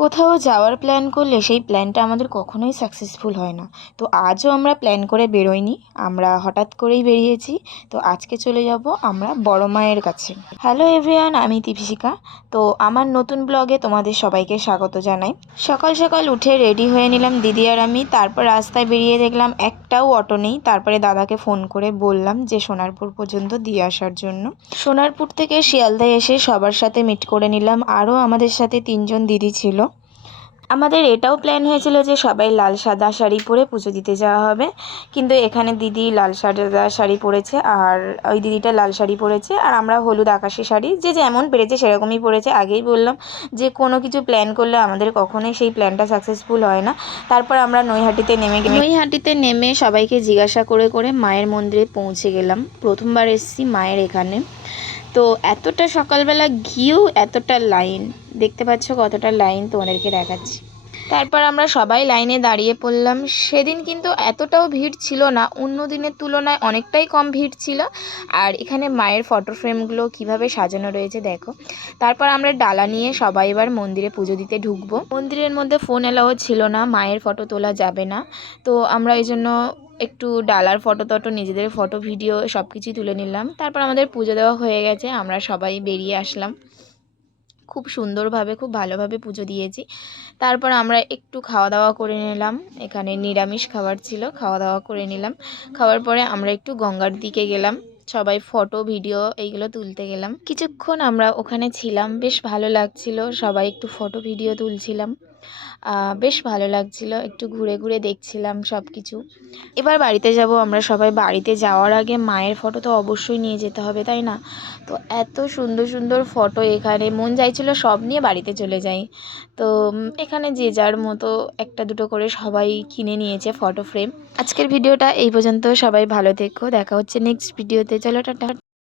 কোথাও যাওয়ার প্ল্যান করলে সেই প্ল্যানটা আমাদের কখনোই সাকসেসফুল হয় না। তো আজও আমরা প্ল্যান করে বেরোইনি, আমরা হঠাৎ করেই বেরিয়েছি। তো আজকে চলে যাব আমরা বড় মায়ের কাছে। হ্যালো এভরিওয়ান, আমি দীপশিকা। তো আমার নতুন ব্লগে তোমাদের সবাইকে স্বাগত জানাই। সকাল সকাল উঠে রেডি হয়ে নিলাম দিদি আর আমি। তারপর রাস্তায় বেরিয়ে দেখলাম একটাও অটো নেই। তারপরে দাদাকে ফোন করে বললাম যে সোনারপুর পর্যন্ত দিয়ে আসার জন্য। সোনারপুর থেকে শিয়ালদায় এসে সবার সাথে মিট করে নিলাম। আরও আমাদের সাথে 3জন দিদি ছিল। আমাদের এটাও প্ল্যান হয়েছিল যে সবাই লাল সাদা শাড়ি পরে পুজো দিতে যাওয়া হবে, কিন্তু এখানে দিদি লাল সাদা শাড়ি পরেছে আর ওই দিদিটা লাল শাড়ি পরেছে, আর আমরা হলুদ আকাশি শাড়ি, যে যেমন পেরেছে সেরকমই পরেছে। আগেই বললাম যে কোনো কিছু প্ল্যান করলে আমাদের কখনোই সেই প্ল্যানটা সাকসেসফুল হয় না। তারপর আমরা নৈহাটিতে নেমে সবাইকে জিজ্ঞাসা করে করে মায়ের মন্দিরে পৌঁছে গেলাম। প্রথমবার এসেছি মায়ের এখানে। তো এতটা সকালবেলা গিয়েও এতটা লাইন, দেখতে পাচ্ছ কতটা লাইন, তোমাদেরকে দেখাচ্ছি। তারপর আমরা সবাই লাইনে দাঁড়িয়ে পড়লাম। সেদিন কিন্তু এতটাও ভিড় ছিল না, অন্য দিনের তুলনায় অনেকটাই কম ভিড় ছিল। আর এখানে মায়ের ফটো ফ্রেমগুলো কিভাবে সাজানো রয়েছে দেখো। তারপর আমরা ডালা নিয়ে সবাই এবার মন্দিরে পুজো দিতে ঢুকবো। মন্দিরের মধ্যে ফোন এলাও ছিল না, মায়ের ফটো তোলা যাবে না। তো আমরা এই জন্য একটু ডালার ফটো টটো, নিজেদের ফটো ভিডিও সব কিছুই তুলে নিলাম। তারপর আমাদের পুজো দেওয়া হয়ে গেছে, আমরা সবাই বেরিয়ে আসলাম। খুব সুন্দরভাবে, খুব ভালোভাবে পুজো দিয়েছি। তারপর আমরা একটু খাওয়া দাওয়া করে নিলাম। এখানে নিরামিষ খাবার ছিল, খাওয়া দাওয়া করে নিলাম। খাওয়ার পরে আমরা একটু গঙ্গার দিকে গেলাম, সবাই ফটো ভিডিও এইগুলো তুলতে গেলাম। কিছুক্ষণ আমরা ওখানে ছিলাম, বেশ ভালো লাগছিল, সবাই একটু ফটো ভিডিও তুলছিলাম। বেশ ভালো লাগছিল, একটু ঘুরে ঘুরে দেখছিলাম সব কিছু। এবার বাড়িতে যাব আমরা সবাই। বাড়িতে যাওয়ার আগে মায়ের ফটো তো অবশ্যই নিয়ে যেতে হবে, তাই না? তো এত সুন্দর সুন্দর ফটো এখানে, মন চাইছিল সব নিয়ে বাড়িতে চলে যাই। তো এখানে যে যার মতো একটা দুটো করে সবাই কিনে নিয়েছে ফটো ফ্রেম। আজকের ভিডিওটা এই পর্যন্ত, সবাই ভালো থেকো, দেখা হচ্ছে নেক্সট ভিডিওতে। চলো টাটা।